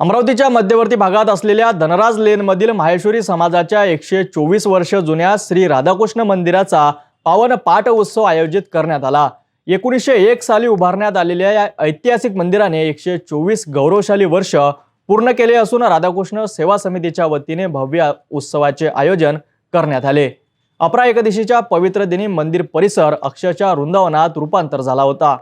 अमरावतीच्या मध्यवर्ती भागात असलेल्या धनराज लेनमधील माहेश्वरी समाजाच्या 124 वर्ष जुन्या श्री राधाकृष्ण मंदिराचा पावन पाठ उत्सव आयोजित करण्यात आला। 1901 साली उभारण्यात आलेल्या या ऐतिहासिक मंदिराने 124 गौरवशाली वर्ष पूर्ण केले असून राधाकृष्ण सेवा समितीच्या वतीने भव्य उत्सवाचे आयोजन करण्यात आले। अपरा एकादशीच्या पवित्र दिनी मंदिर परिसर अक्षरशः वृंदावनात रूपांतर झाला होता।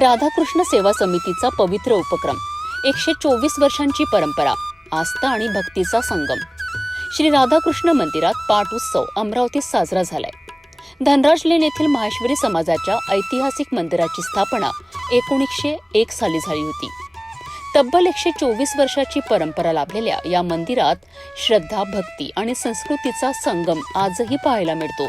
राधाकृष्ण सेवा समितीचा पवित्र उपक्रम, 124 वर्षांची परंपरा, आस्था आणि भक्तीचा संगम। श्री राधाकृष्ण मंदिरात पाठ उत्सव अमरावतीत साजरा झालाय। धनराज लेन येथील माहेश्वरी समाजाच्या ऐतिहासिक मंदिराची स्थापना 1901 साली झाली होती। तब्बल 124 वर्षाची परंपरा लाभलेल्या या मंदिरात श्रद्धा, भक्ती आणि संस्कृतीचा संगम आजही पाहायला मिळतो।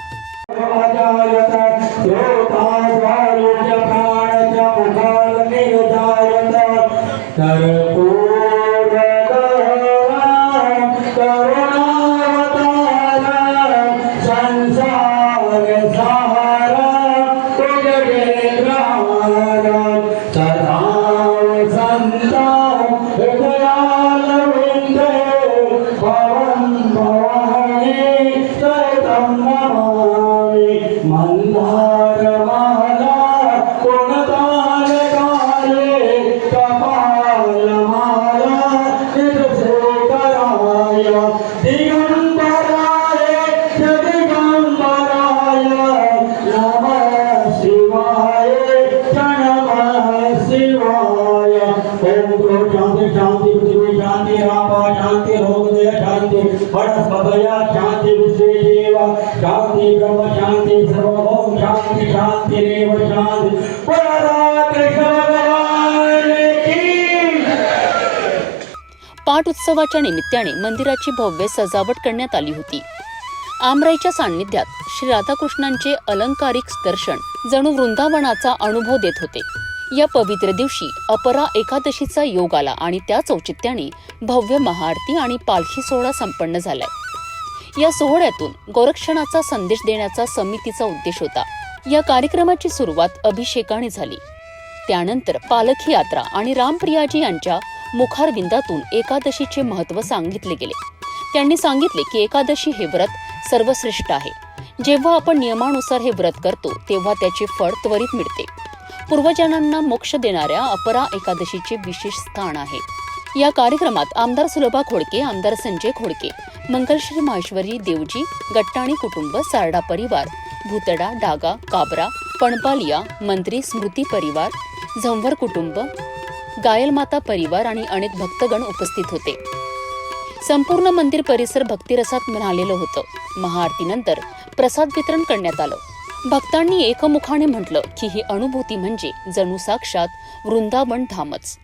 पाठ उत्सवाच्या निमित्ताने मंदिराची भव्य सजावट करण्यात आली होती। आमराईच्या सान्निध्यात श्री राधाकृष्णांचे अलंकारिक दर्शन जणू वृंदावनाचा अनुभव देत होते। या पवित्र दिवशी अपरा एकादशीचा योग आला आणि त्याच औचित्याने भव्य महाआरती आणि पालखी सोहळा संपन्न झालाय। या सोहळ्यातून गोरक्षणाचा संदेश देण्याचा समितीचा उद्देश होता। या कार्यक्रमाची सुरुवात अभिषेकाने झाली। त्यानंतर पालखी यात्रा आणि रामप्रियाजी यांच्या मुखारविंदातून एकादशीचे महत्त्व सांगितले गेले। त्यांनी सांगितले की एकादशी हे व्रत सर्वश्रेष्ठ आहे। जेव्हा आपण नियमानुसार हे व्रत करतो तेव्हा त्याचे फळ त्वरित मिळते। पूर्वजनांना मोक्ष देणाऱ्या अपरा एकादशीचे विशेष स्थान आहे। या कार्यक्रमात आमदार सुलभा खोडके, आमदार संजय खोडके, मंगलश्री माहेश्वरी देवजी, गट्टाणी कुटुंब, सारडा परिवार, भूतडा, डागा, काबरा, पणपालिया, मंत्री स्मृती परिवार, झंवर कुटुंब, गायलमाता परिवार आणि अनेक भक्तगण उपस्थित होते। संपूर्ण मंदिर परिसर भक्तिरसात न्हालेलं होतं। महाआरतीनंतर प्रसाद वितरण करण्यात आलं। भक्तांनी एकमुखाने म्हटलं की ही अनुभूती म्हणजे जणू साक्षात वृंदावन धामच।